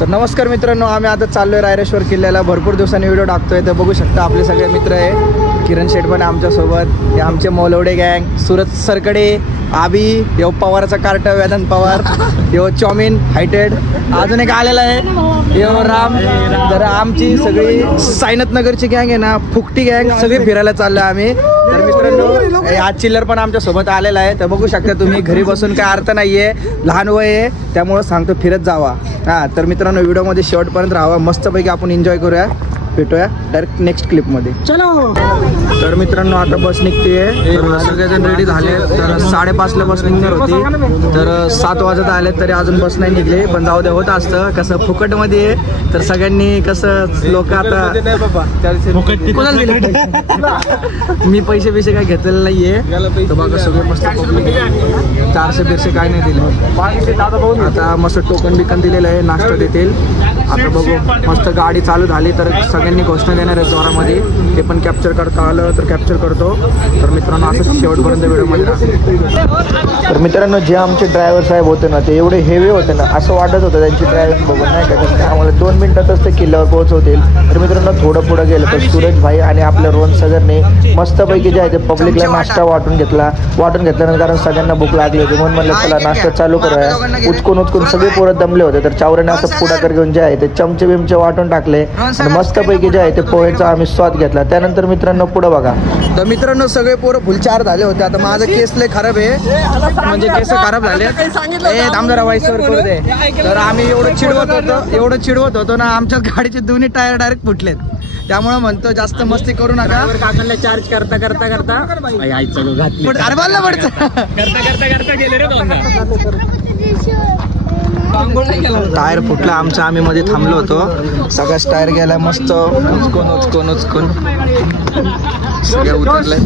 तर नमस्कार मित्रांनो, आम्ही आता चाललोय रायरेश्वर किल्ल्याला. भरपूर दिवसांनी व्हिडिओ टाकतोय. तर बघू शकता आपले सगळे मित्र आहे. किरण शेठ पण आमच्यासोबत, हे आमचे मौलवडे गँग, सूरज सरकडे, आबी, यो पवारचा कार्ट, वेदांत पवार, यो चॉमिन हायटेड, अजून एक आलेला आहे यो राम. तर आमची सगळी सायनाथ नगरची गँग आहे ना, फुकटी गँग, सगळी फिरायला चाललो आम्ही. तर मित्रांनो, आज चिल्लर पण आमच्या सोबत आलेला आहे. तर बघू शकता तुम्ही, घरी बसून काय अर्थ नाहीये, लहान वय आहे, त्यामुळं सांगतो फिरत जावा. हां, तर मित्रांनो व्हिडिओमध्ये शेवटपर्यंत राहावा. मस्तपैकी आपण एन्जॉय करूया. भेटूया डायरेक्ट नेक्स्ट क्लिपमध्ये. चलो. तर मित्रांनो आता बस निघते. तर सगळेजण रेडी झाले. तर 5:30ला बस निघणार होती. तर 7 वाजत आले तरी अजून बस नाही निघली. पण जाऊ दे, होत असतं कसं फुकटमध्ये. तर सगळ्यांनी कसं लोक आता मी पैसे काय घेतलेले नाहीये. तर बघा सगळे मस्त पब्लिक, 400 काय नाही दिले. आता मस्त टोकन बिकन दिलेलं आहे, नाश्ता देतील. आता बघू, मस्त गाडी चालू झाली तर सगळ्यांनी घोषणा देणार आहे जोरामध्ये. ते पण कॅप्चर करता आलं तर कॅप्चर करतो. तर मित्रांनो असं शेवटपर्यंत व्हिडिओमध्ये राहा. तर मित्रांनो, जे आमचे ड्रायव्हर साहेब होते ना, ते एवढे हेवी होते ना, असं वाटत होतं त्यांची ड्रायव्हिंग बघून नाही का, आम्हाला 2 मिनिटातच ते किल्ल्यावर पोहोचवतील. तर मित्रांनो थोडं पुढं गेलं तर सूरज भाई आणि आपल्या रोहन सगरने मस्तपैकी जे आहे ते पब्लिकला नाश्ता वाटून घेतल्यानंतर कारण सगळ्यांना भूक लागली होती. म्हणून म्हणलं चला नाश्ता चालू करूया. उचकून सगळे पोरं दमले होते. तर चावऱ्याने असं पुढाकार घेऊन जे आहे ते चमचे बिमचे वाटून टाकले आणि मस्तपैकी जे आहे ते पोहेचा आम्ही स्वाद घेतला. त्यानंतर मित्रांनो पुढं बघा. तर मित्रांनो सगळे पोरं फुलचार झाले होते. आता माझा केस लय खराब आहे, म्हणजे केस खराब झाले. आमदार वाईसवर करू दे. तर आम्ही एवढं चिडवत होतो ना, आमच्या गाडीचे दोन्ही टायर डायरेक्ट फुटलेत. त्यामुळे म्हणतो जास्त मस्ती करू नका. काकांना चार्ज करता गेले रे. टायर फुटला आमचा, आम्ही मध्ये थांबलो होतो. सगळाच टायर गेला. मस्त उचकून सगळे उतरले.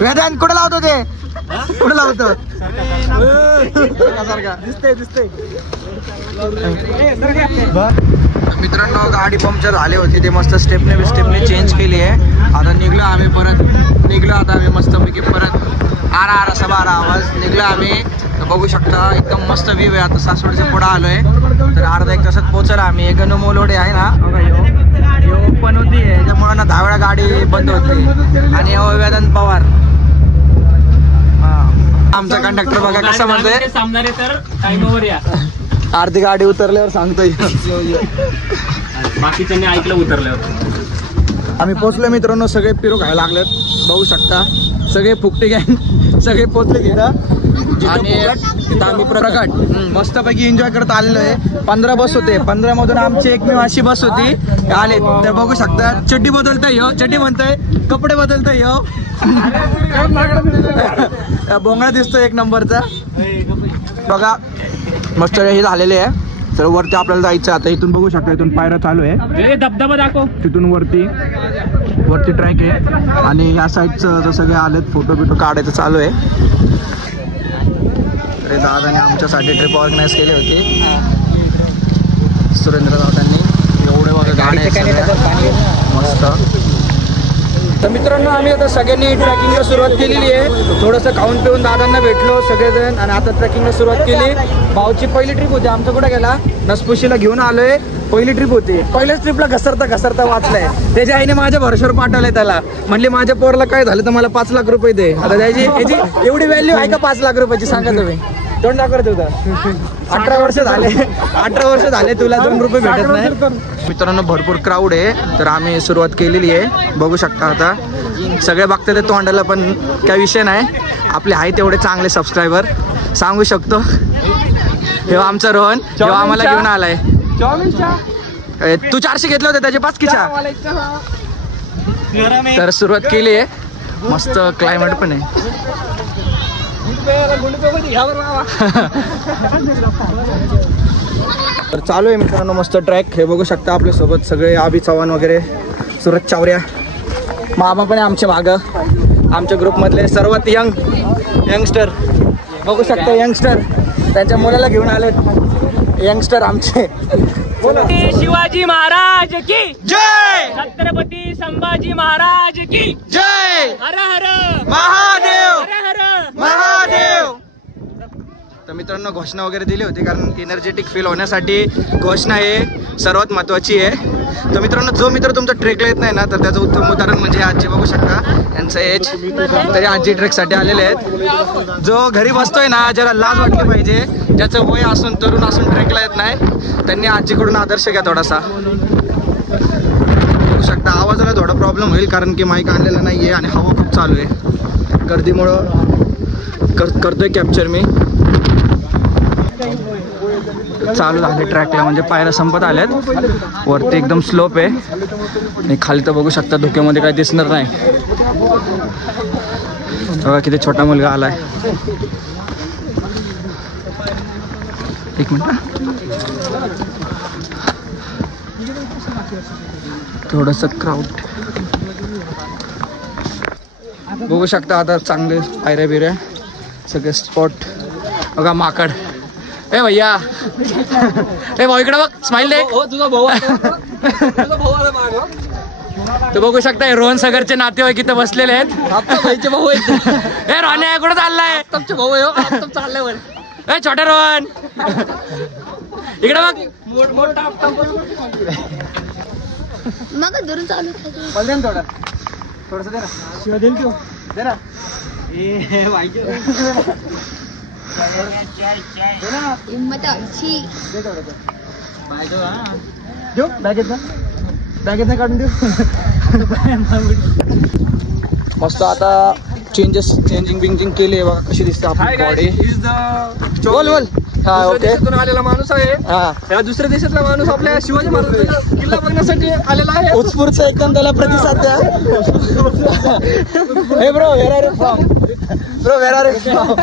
वेदांत कुठे लावतो ते, कुठे लावतो मित्रांनो. गाडी पंक्चर झाली होती, ते मस्त स्टेपने चेंज केली आहे. आता निघलो आम्ही मस्तपैकी परत आरा सबारा आवाज निघलो आम्ही. तर बघू शकता एकदम मस्त व्ह्यू आहे. आता सासवडच्या पुढे आलोय. तर अर्धा 1 तासात पोहोचला आम्ही. एक मौलवडे आहे ना, पण होती त्याच्यामुळे ना 10 वेळा गाडी बंद होती. आणि वेदांत पवार आमचा कंडक्टर बघा कसा म्हणतोय, सामनारे तर टाइमवर या. अर्धी गाडी उतरल्यावर सांगतोय, बाकीच्यांनी ऐकलं उतरल्यावर. आम्ही पोहोचलो मित्रांनो. सगळे पिरो खायला लागलेत. बघू शकता सगळे फुकटे गँग सगळे पोहोचले तिथं. आणि तिथं आम्ही प्रकट मस्तपैकी एन्जॉय करत आलेलो आहे. 15 बस होते. 15 मधून आमची एकमेव अशी बस होती आले. तर बघू शकता चड्डी बदलताय हो, चड्डी म्हणतोय, कपडे बदलताय हो. बोंगळा दिसतोय 1 नंबरचा. बघा मस्त हे झालेले आहे. तर वरती आपल्याला जायचं. आता इथून बघू शकता, इथून पायऱ्या चालू आहे. धबधबा दाखव. तिथून वरती ट्रॅक आहे. आणि ह्या साईडचं सगळे आलेत, फोटो बिटो काढायचं चालू आहे. तर दादाने आमच्यासाठी ट्रिप ऑर्गनाईज केली होती, सुरेंद्र दादांनी. एवढे बघा गाडी मस्त. तर मित्रांनो आम्ही आता सगळ्यांनी ट्रेकिंगला सुरुवात केलेली आहे. थोडंसं खाऊन पिऊन दादांना भेटलो सगळेजण आणि आता ट्रेकिंगला सुरुवात केली. भाऊची पहिली ट्रिप होती. आमचा कुठे गेला, नसपुशीला घेऊन आलोय. पहिली ट्रिप होती. पहिल्याच ट्रिपला घसरता वाचलाय. त्याच्या आईने माझ्या भरोश्यावर पाठवलंय त्याला. म्हणले माझ्या पोरला काय झालं तर मला 5 लाख रुपये दे. आता त्याची एवढी व्हॅल्यू आहे का 5 लाख रुपयाची, सांगा तुम्ही. तोंड दाखवत होता. 18 वर्ष झाले तुला 2 रुपये भेटत नाही. मित्रांनो भरपूर क्राऊड आहे. तर आम्ही सुरुवात केलेली आहे. बघू शकता आता सगळे बघतात ते तोंडाला, पण काय विषय नाही. आपले आहे तेवढे चांगले सबस्क्रायबर सांगू शकतो. तेव्हा आमचा रोहन जेव्हा आम्हाला घेऊन आलाय. तू 400 घेतले होते त्याचे 5 किचा. तर सुरुवात केली आहे. मस्त क्लायमेट पण आहे. तर चालू आहे मित्रांनो मस्त ट्रॅक. हे बघू शकता आपल्या सोबत सगळे आबी चव्हाण वगैरे, सूरज चावऱ्या, मामा पण आहे आमच्या मागं. आमच्या ग्रुपमधले सर्वात यंगस्टर बघू शकता. यंगस्टर त्यांच्या मुलाला घेऊन आलेत. यंगस्टर आमचे. शिवाजी महाराज की जय, छत्रपती संभाजी महाराज की जय, हर हर महादेव, हर हर महादेव. तर मित्रांनो घोषणा वगैरे दिली होती, कारण एनर्जेटिक फील होण्यासाठी घोषणा हे सर्वात महत्त्वाची आहे. तर मित्रांनो जो मित्र तुमचा ट्रेकला येत नाही ना, तर त्याचं उत्तम उदाहरण म्हणजे आजी बघू शकता, यांचं एज तरी आजी ट्रेकसाठी आलेले आहेत. जो घरी बसतोय ना, ज्याला लाज वाटली पाहिजे, ज्याचं वय असून तरुण असून ट्रेकला येत नाही, त्यांनी आजीकडून आदर्श घ्या थोडासा. बघू शकता आवाजाला थोडा प्रॉब्लेम होईल, कारण की माईक आणलेला नाही आहे आणि हवा खूप चालू आहे. गर्दीमुळं करतोय कॅप्चर मी. चालू झाले ट्रॅकला, म्हणजे पायऱ्या संपत आल्यात. वरती एकदम स्लोप आहे आणि खाली तर बघू शकता धुक्यामध्ये काही दिसणार नाही. बघा किती छोटा मुलगा आलाय. एक मिनिट, थोडंसं क्राऊड बघू शकता. आता चांगले पायऱ्या बिऱ्या सगळे स्पॉट. बघा माकड. ए भैया, ए भाऊ इकडे बघ, स्माइल दे. तुझा भाऊ तर बघू शकता रोहन सागरचे नातेवाईक इथे बसलेले आहेत. भाऊ ए रोहन कुठं चाललाय? आत्ताचे भाऊ आहे, चाललाय. ए छोटा रोहन इकडे बघ. मग धरून चालू थोडस दे ना, शिव देईल तू दे ना. हिम्मत आमची. देऊ बॅगेत काढून देऊ. मस्त आता चेंजिंग केली बघा कशी दिसते आपली बॉडी. बोल बोल. हा ओके. देशातून आलेला माणूस आहे हा. दुसऱ्या देशातला माणूस आपल्या शिवाजी महाराजांचा किल्ला बघण्यासाठी आलेला आहे. उत्स्फूर्त एकदम त्याला प्रतिसाद द्या. Hey bro where are you from? Bro where are you from?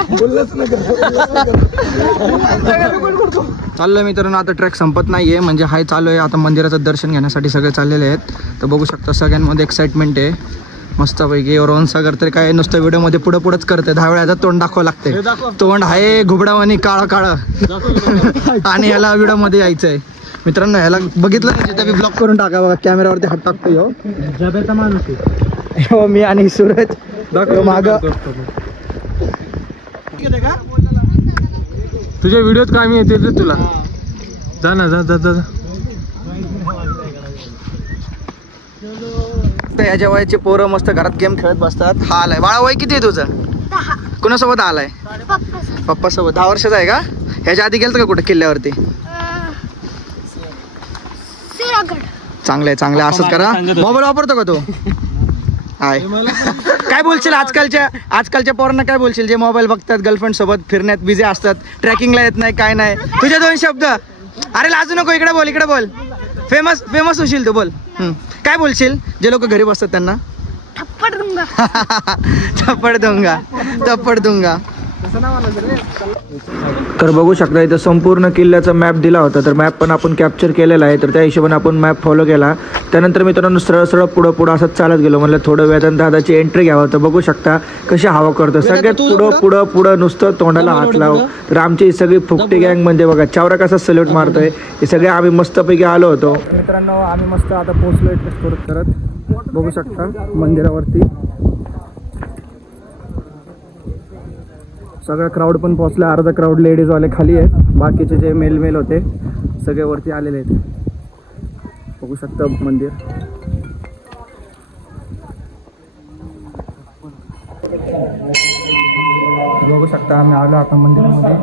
चाललोय मित्रांनो, आता ट्रॅक संपत नाहीये, म्हणजे हाय चालू आहे. आता मंदिराचं दर्शन घेण्यासाठी सगळे चाललेले आहेत. तर बघू शकता सगळ्यांमध्ये एक्साइटमेंट आहे मस्तपैकी. रोहन सागर तर काय नुसतं व्हिडिओमध्ये पुढंच करते. 10 वेळा तोंड दाखवावं लागते. तोंड आहे घुबडावानी काळं आणि ह्याला व्हिडिओमध्ये यायचं आहे. मित्रांनो ह्याला बघितलं नाही तर मी ब्लॉक करून टाका. बघा कॅमेरावरती हात टाकतो जब्याचा माणूस हो मी आणि सूरज माग. तुझ्या व्हिडिओत काय मी येते रे तुला. जा ना जा जा जा. याच्या वयाचे पोरं मस्त घरात गेम खेळत बसतात. हा आलाय. बाळा वय किती आहे तुझं? 10. कुणासोबत आलाय? पप्पा सोबत. 10 वर्षाचा आहे का? ह्याच्या आधी गेलत का कुठे किल्ल्यावरती? चांगलंय चांगलंय, असंच करा. मोबाईल वापरतो का तू? हाय. काय बोलशील आजकालच्या पोरांना काय बोलशील जे मोबाईल बघतात, गर्लफ्रेंड सोबत फिरण्यात बिझी असतात, ट्रॅकिंगला येत नाही काय नाही? तुझे 2 शब्द. अरे लाजू नको, इकडे बोल. फेमस होशील तू. बोल. काय बोलशील जे लोक घरी बसतात त्यांना? थप्पड दूंगा. तर बघू शकता इथं संपूर्ण किल्ल्याचा मॅप दिला होता. तर मॅप पण आपण कॅप्चर केलेला आहे. तर त्या हिशोबाने आपण मॅप फॉलो केला. त्यानंतर मित्रांनो सरळ पुढं असंच चालत गेलो. म्हणलं थोडं वेदांत दादाची एंट्री घ्यावं. तर बघू शकता कशी हवा करतो. सगळ्यात पुढं नुसतं तोंडाला हात लाव. तर आमची सगळी फुकटी गँग म्हणजे बघा चावरा कसा सल्यूट मारतोय. हे सगळे आम्ही मस्तपैकी आलो होतो. मित्रांनो आम्ही मस्त आता पोहोचलोय करत. बघू शकता मंदिरावरती सगळा क्राऊड पण पोहोचला. अर्धा क्राऊड लेडीजवाले खाली आहेत. बाकीचे जे मेल होते सगळे वरती आलेले आहेत. बघू शकता मंदिर. बघू शकता आम्ही आलो आता मंदिरामध्ये.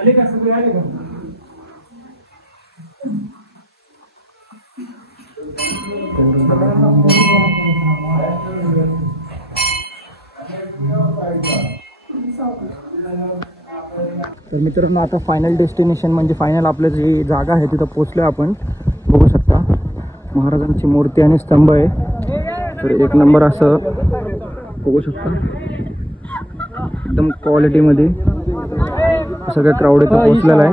आले का सगळे? आले का? तर मित्रांनो आता फायनल डेस्टिनेशन म्हणजे फायनल आपलं जी जागा आहे तिथं पोचलो आपण. बघू शकता महाराजांची मूर्ती आणि स्तंभ आहे. तर एक नंबर असं बघू शकता एकदम क्वालिटीमध्ये सगळं क्राऊड इथं पोचलेला आहे.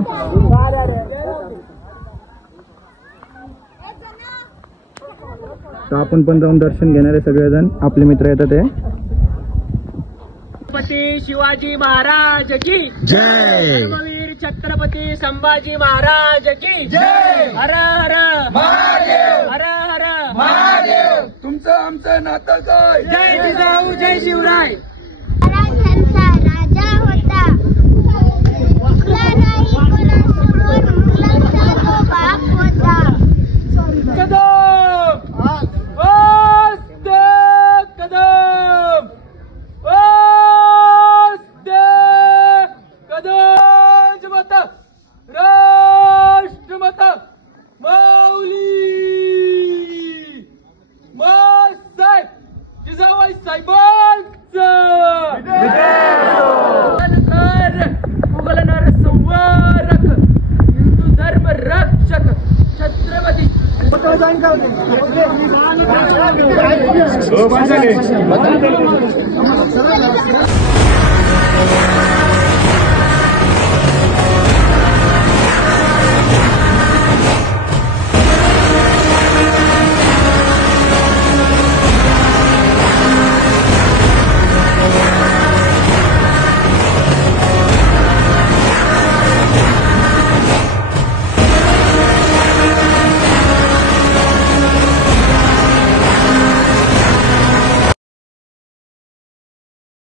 तर आपण पण जाऊन दर्शन घेणारे सगळेजण आपले मित्र येतात. ते छत्रपती शिवाजी महाराज की जय. धर्मवीर छत्रपती संभाजी महाराज की जय. हर हर महादेव. हर हर महादेव. मराठ्यांचं आमचं नातं काय? जय जिजाऊ जय शिवराय. मराठ्यांचा राजा होता, मुघलांनाही कोल्हापूरवर मुघलांचा तो बाप होता. कदम वास्ते कदम वास्ते कदम माता राष्ट्रमाता माऊली मासाहेब जिजाबाई साहेबांचं मुघल नर संवारक हिंदू धर्म रक्षक छत्रपती.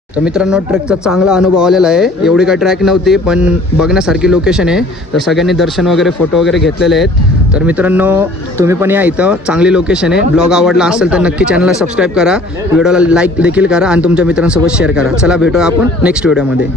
तर मित्रांनो ट्रेकचा चांगला अनुभव आलेला आहे. एवढी काही ट्रॅक नव्हती पण बघण्यासारखी लोकेशन आहे. तर सगळ्यांनी दर्शन वगैरे फोटो वगैरे घेतलेले आहेत. तर मित्रांनो तुम्ही पण या, इथं चांगली लोकेशन आहे. ब्लॉग आवडला असेल तर नक्की चॅनलला सबस्क्राईब करा, व्हिडिओला लाईक देखील करा आणि तुमच्या मित्रांसोबत शेअर करा. चला भेटूया आपण नेक्स्ट व्हिडिओमध्ये.